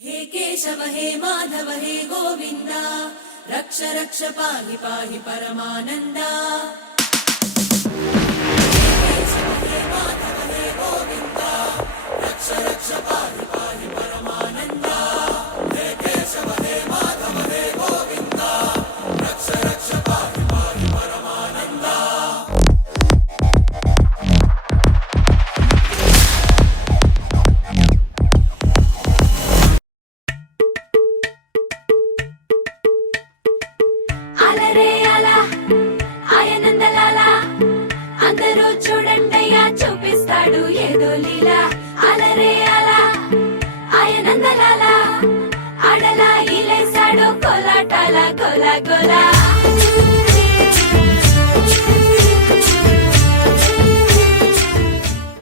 हे केशव हे माधव हे गोविंद रक्ष रक्ष पाहि पाहि परमानंदा। हे केशव हे माधव हे गोविंद रक्ष रक्ष पाहि पाहि परमानंदा। हे केशव हे माधव हे गोविंद रक्ष रक्ष पाहि पाहि परमानंदा। అందరూ చూడండయ్యా చూపిస్తాడు ఏదో లీలా।